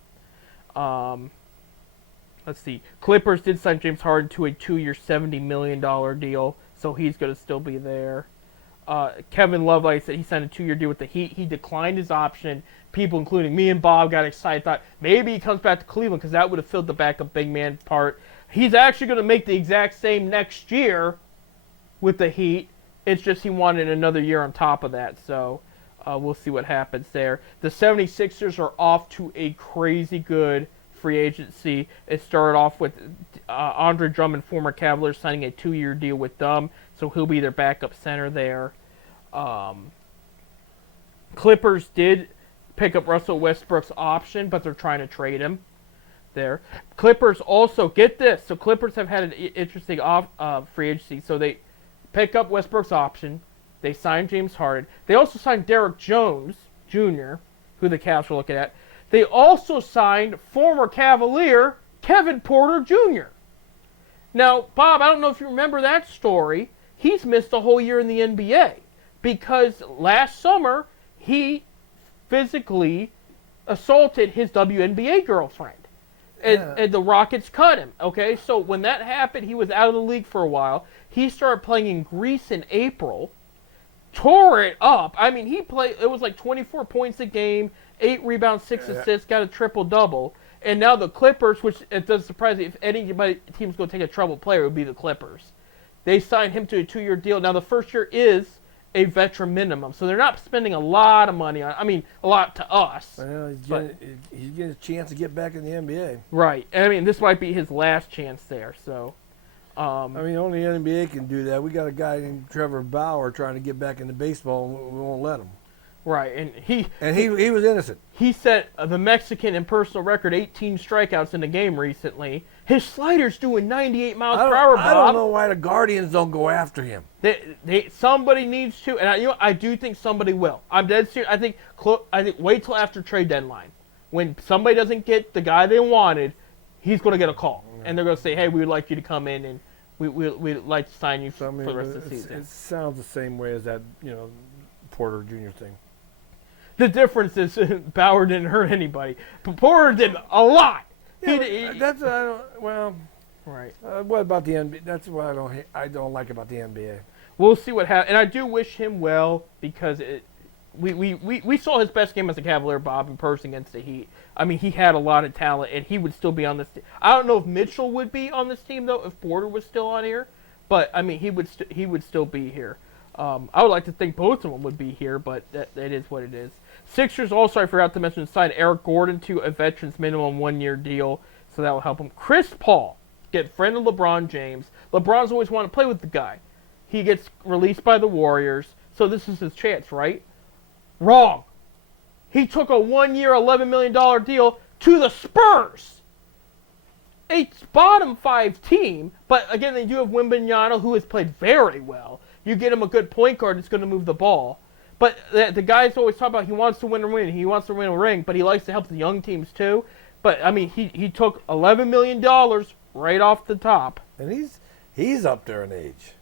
Let's see. Clippers did sign James Harden to a 2-year, $70 million deal, so he's going to still be there. Kevin Love, like I said, he signed a 2-year deal with the Heat. He declined his option. People, including me and Bob, got excited. Thought maybe he comes back to Cleveland because that would have filled the backup big man part. He's actually going to make the exact same next year with the Heat. It's just he wanted another year on top of that, so we'll see what happens there. The 76ers are off to a crazy good free agency. It started off with Andre Drummond, former Cavaliers, signing a 2-year deal with them, so he'll be their backup center there. Clippers did pick up Russell Westbrook's option, but they're trying to trade him there. Clippers also, get this, so Clippers have had an interesting free agency. So they pick up Westbrook's option. They signed James Harden. They also signed Derrick Jones Jr., who the Cavs were looking at. They also signed former Cavalier Kevin Porter Jr. Now, Bob, I don't know if you remember that story. He's missed a whole year in the NBA because last summer he physically assaulted his WNBA girlfriend. And the Rockets cut him, okay? So when that happened, he was out of the league for a while. He started playing in Greece in April, tore it up. I mean, it was like 24 points a game, 8 rebounds, 6 assists, got a triple-double. And now the Clippers, which it doesn't surprise me, if anybody team's going to take a troubled player, it would be the Clippers. They signed him to a 2-year deal. Now, the first year is a veteran minimum, so they're not spending a lot of money on. I mean, a lot to us. Well, he's getting a chance to get back in the NBA. Right. I mean, this might be his last chance there. So, I mean, only the NBA can do that. We got a guy named Trevor Bauer trying to get back into baseball, and we won't let him. Right, and he was innocent. He set the Mexican in personal record 18 strikeouts in a game recently. His slider's doing 98 miles per hour, Bob. I don't know why the Guardians don't go after him. Somebody needs to, and I do think somebody will. I'm dead serious. I think wait till after trade deadline. When somebody doesn't get the guy they wanted, he's going to get a call, and they're going to say, "Hey, we would like you to come in, and we'd like to sign you for the rest of the season." It sounds the same way as that, Porter Jr. thing. The difference is Bauer didn't hurt anybody, but Porter did a lot. Yeah, Right. What about the NBA? That's what I don't like about the NBA. We'll see what happens, and I do wish him well because we saw his best game as a Cavalier, Bob, in person against the Heat. I mean, he had a lot of talent, and he would still be on this team. I don't know if Mitchell would be on this team though, if Porter was still on here, but I mean, he would still be here. I would like to think both of them would be here, but that is what it is. Sixers also, I forgot to mention, signed Eric Gordon to a veterans minimum 1-year deal, so that will help him. Chris Paul, friend of LeBron James. LeBron's always wanted to play with the guy. He gets released by the Warriors, so this is his chance, right? Wrong. He took a 1-year, $11 million deal to the Spurs. A bottom 5 team, but again, they do have Wembanyama, who has played very well. You get him a good point guard that's going to move the ball. But the guys always talk about he wants to win a ring. He wants to win a ring, but he likes to help the young teams too. But, I mean, he took $11 million right off the top. And he's up there in age.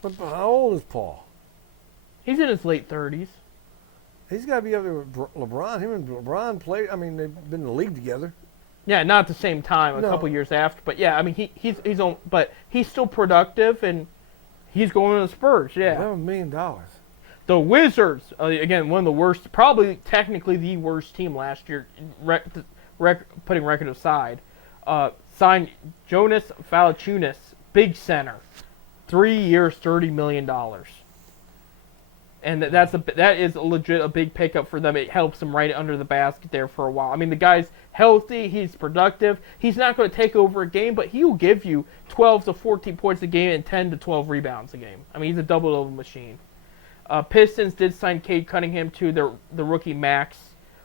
But how old is Paul? He's in his late 30s. He's got to be up there with LeBron. Him and LeBron played. I mean, they've been in the league together. Yeah, not at the same time, a couple years after. But, yeah, I mean, he's on, but he's still productive, and he's going to the Spurs, yeah. $11 million. The Wizards, again, one of the worst, probably technically the worst team last year, putting record aside, signed Jonas Valanciunas, big center, 3 years, $30 million. And that is a big pickup for them. It helps them right under the basket there for a while. I mean, the guy's healthy. He's productive. He's not going to take over a game, but he will give you 12 to 14 points a game and 10 to 12 rebounds a game. I mean, he's a double-double machine. Pistons did sign Cade Cunningham to the rookie max,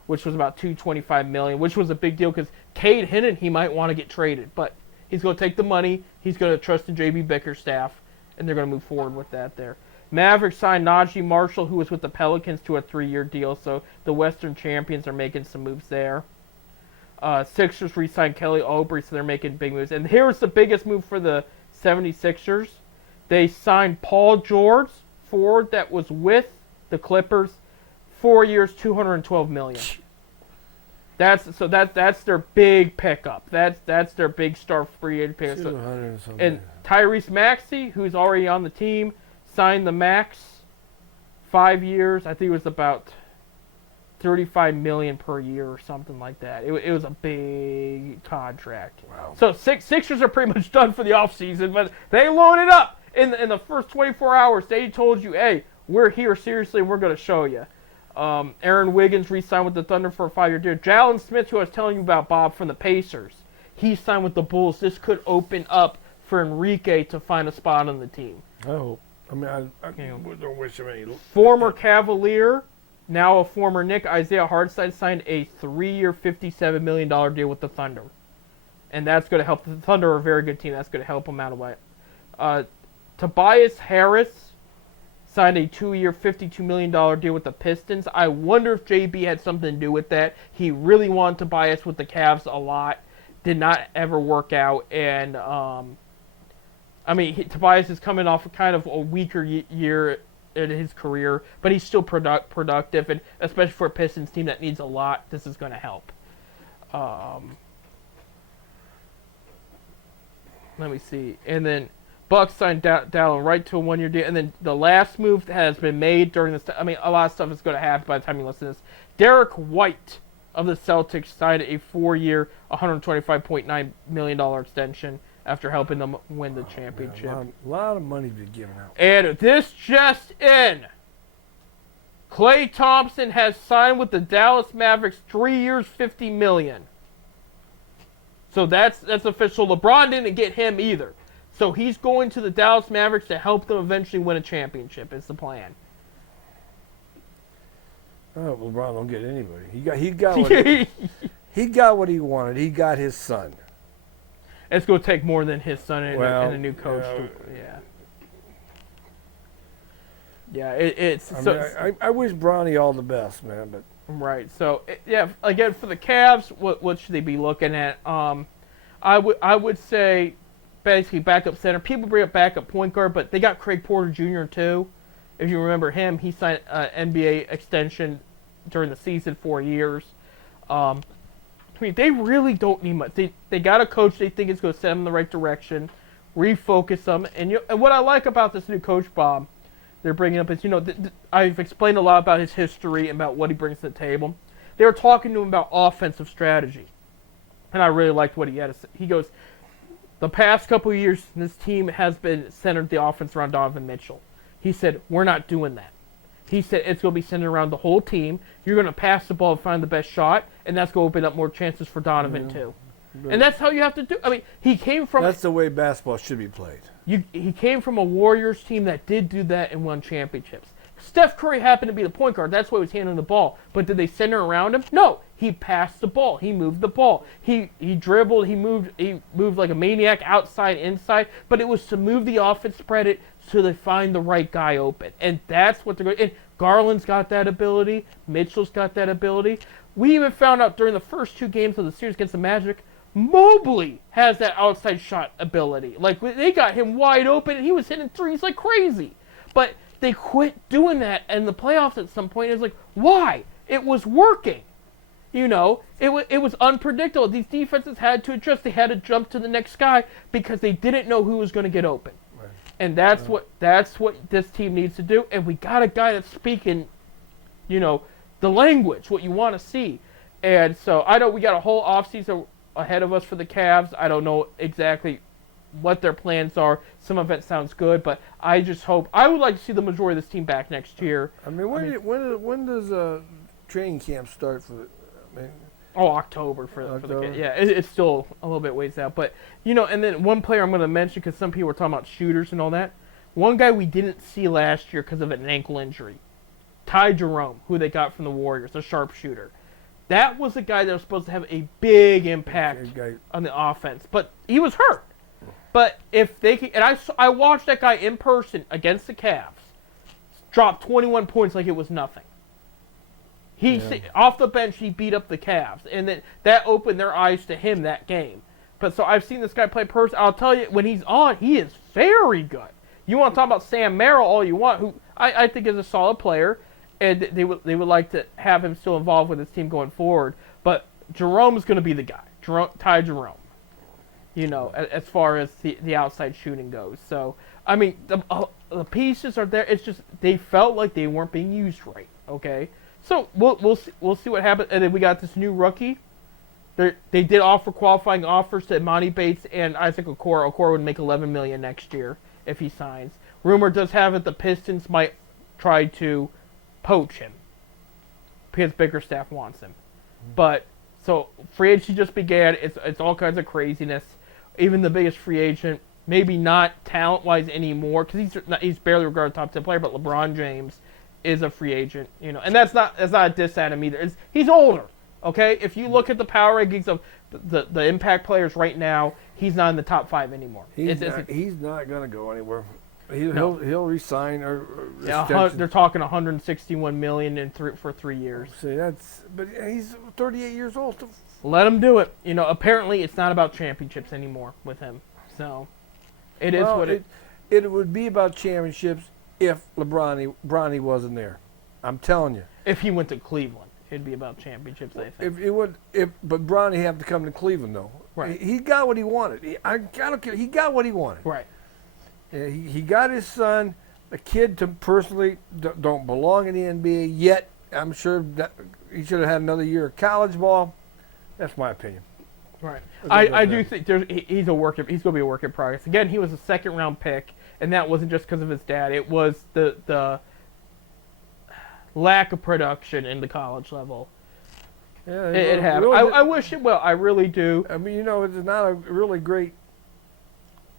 which was about $225 million, which was a big deal because Cade hinted he might want to get traded. But he's going to take the money. He's going to trust in J.B. Bickerstaff, and they're going to move forward with that there. Mavericks signed Najee Marshall, who was with the Pelicans, to a 3-year deal, so the Western champions are making some moves there. Sixers re-signed Kelly Oubre, so they're making big moves. And here's the biggest move for the 76ers. They signed Paul George, forward that was with the Clippers, 4 years, $212 million. That's their big pickup. That's their big star free agent pickup. And Tyrese Maxey, who's already on the team, signed the max, 5 years. I think it was about $35 million per year or something like that. It was a big contract. Wow. So Sixers are pretty much done for the offseason, but they loaded up in the first 24 hours. They told you, hey, we're here seriously, and we're going to show you. Aaron Wiggins re-signed with the Thunder for a 5-year deal. Jalen Smith, who I was telling you about, Bob, from the Pacers, he signed with the Bulls. This could open up for Enrique to find a spot on the team. I hope. I mean, I don't wish him any. Former Cavalier, now a former Knick, Isaiah Hartenstein signed a 3-year, $57 million deal with the Thunder. And that's going to help. The Thunder are a very good team. That's going to help them out a lot. Tobias Harris signed a 2-year, $52 million deal with the Pistons. I wonder if JB had something to do with that. He really wanted Tobias with the Cavs a lot. Did not ever work out. And, Tobias is coming off kind of a weaker year in his career, but he's still productive, and especially for a Pistons team that needs a lot, this is going to help. Let me see. And then Bucks signed Dallin Wright to a 1-year deal. And then the last move that has been made during this, a lot of stuff is going to happen by the time you listen to this. Derek White of the Celtics signed a 4-year, $125.9 million extension after helping them win the championship. Yeah, a lot of money to be given out. And this just in. Klay Thompson has signed with the Dallas Mavericks 3 years, $50 million. So that's official. LeBron didn't get him either. So he's going to the Dallas Mavericks to help them eventually win a championship. Is the plan. Oh, LeBron don't get anybody. He got what he wanted. He got his son. It's going to take more than his son and a new coach. I wish Bronny all the best, man. But right. So again for the Cavs, what should they be looking at? I would say basically backup center. People bring up backup point guard, but they got Craig Porter Jr. too. If you remember him, he signed an NBA extension during the season, 4 years. They really don't need much. They got a coach they think is going to send them in the right direction, refocus them. And what I like about this new coach, Bob, they're bringing up is, I've explained a lot about his history and about what he brings to the table. They were talking to him about offensive strategy. And I really liked what he had to say. He goes, the past couple of years, this team has been centered the offense around Donovan Mitchell. He said, we're not doing that. He said it's going to be centered around the whole team. You're going to pass the ball and find the best shot, and that's going to open up more chances for Donovan too. And that's how you have to do. He came from. That's the way basketball should be played. He came from a Warriors team that did do that and won championships. Steph Curry happened to be the point guard. That's why he was handling the ball. But did they center around him? No. He passed the ball. He moved the ball. He dribbled. He moved like a maniac outside, inside. But it was to move the offense, spread it, so they find the right guy open. And that's what they're going to. And Garland's got that ability. Mitchell's got that ability. We even found out during the first 2 games of the series against the Magic, Mobley has that outside shot ability. Like, they got him wide open, and he was hitting threes like crazy. But they quit doing that in the playoffs at some point. It's like, why? It was working. It was unpredictable. These defenses had to adjust. They had to jump to the next guy because they didn't know who was going to get open. Right. And that's what this team needs to do. And we got a guy that's speaking, the language, what you want to see. And so I know we got a whole offseason ahead of us for the Cavs. I don't know exactly what their plans are. Some of it sounds good, but I just hope I would like to see the majority of this team back next year. I mean, when does training camp start for? October for the yeah. It's still a little bit ways out, but and then one player I'm going to mention because some people are talking about shooters and all that. One guy we didn't see last year because of an ankle injury, Ty Jerome, who they got from the Warriors, a sharpshooter. That was a guy that was supposed to have a big impact on the offense, but he was hurt. But if they can, and I watched that guy in person against the Cavs, drop 21 points like it was nothing. Off the bench, he beat up the Cavs, and that opened their eyes to him that game. But so I've seen this guy play person. I'll tell you, when he's on, he is very good. You want to talk about Sam Merrill all you want, who I think is a solid player, and they would like to have him still involved with his team going forward. But Jerome is going to be the guy, Ty Jerome. As far as the outside shooting goes. So I mean, the pieces are there. It's just they felt like they weren't being used right. Okay. So we'll see what happens. And then we got this new rookie. They did offer qualifying offers to Monty Bates and Isaac Okoro. Okoro would make $11 million next year if he signs. Rumor does have it the Pistons might try to poach him because Bickerstaff wants him. But so free agency just began. It's all kinds of craziness. Even the biggest free agent, maybe not talent-wise anymore because he's barely regarded top 10 player. But LeBron James is a free agent, and that's not a diss at him either. He's older, okay? If you look at the power rankings of the impact players right now, he's not in the top 5 anymore. He's not going to go anywhere. He'll resign they're talking $161 million for 3 years. See, but he's 38 years old. Let him do it. Apparently it's not about championships anymore with him. So it is what it would be about championships. If Bronny wasn't there, I'm telling you. If he went to Cleveland, it'd be about championships. I think. But Bronny had to come to Cleveland though. Right. He got what he wanted. He got what he wanted. Right. He got his son, a kid to personally don't belong in the NBA yet. I'm sure that he should have had another year of college ball. That's my opinion. Right. I do think he's going to be a work in progress. Again, he was a second round pick. And that wasn't just because of his dad. It was the lack of production in the college level. Yeah, it happened. I wish it well. I really do. I mean, it's not a really great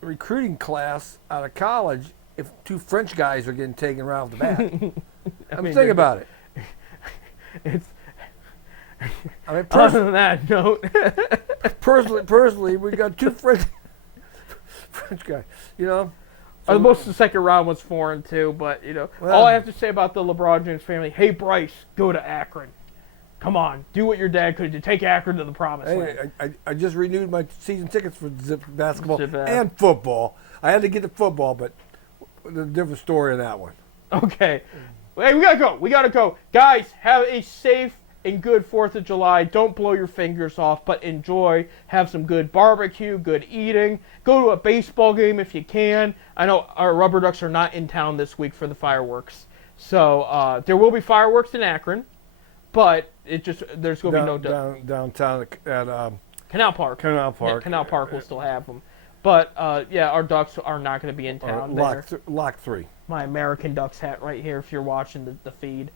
recruiting class out of college if 2 French guys are getting taken right off the bat. Think about it. It's. Personally, on that note. personally, we got 2 French guys. Most of the second round was 4-2, but all I have to say about the LeBron James family: hey, Bryce, go to Akron. Come on, do what your dad could to take Akron to the promised land. I just renewed my season tickets for Zip basketball and football. I had to get the football, but there's a different story in that one. Okay, hey, we gotta go, guys. Have a safe and good 4th of July. Don't blow your fingers off, but enjoy. Have some good barbecue, good eating. Go to a baseball game if you can. I know our Rubber Ducks are not in town this week for the fireworks. So there will be fireworks in Akron, but there's going to be no... Downtown at... Canal Park. Canal Park. Yeah, Canal Park will still have them. But, our Ducks are not going to be in town. Lock 3. My American Ducks hat right here if you're watching the feed.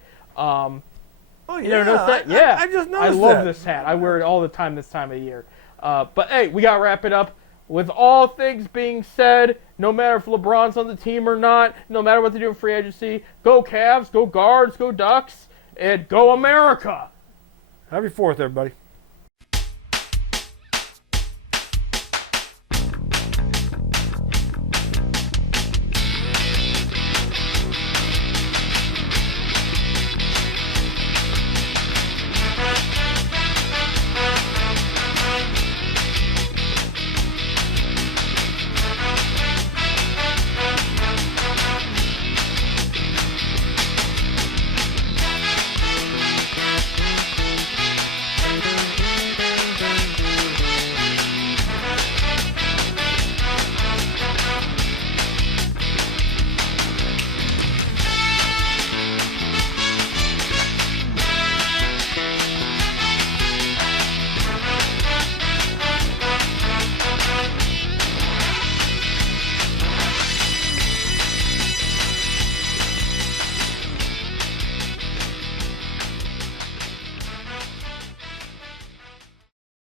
Oh, yeah. Yeah. I just noticed I love this hat. I wear it all the time this time of year. But, hey, we got to wrap it up. With all things being said, no matter if LeBron's on the team or not, no matter what they do in free agency, go Cavs, go Guards, go Ducks, and go America. Happy 4th, everybody.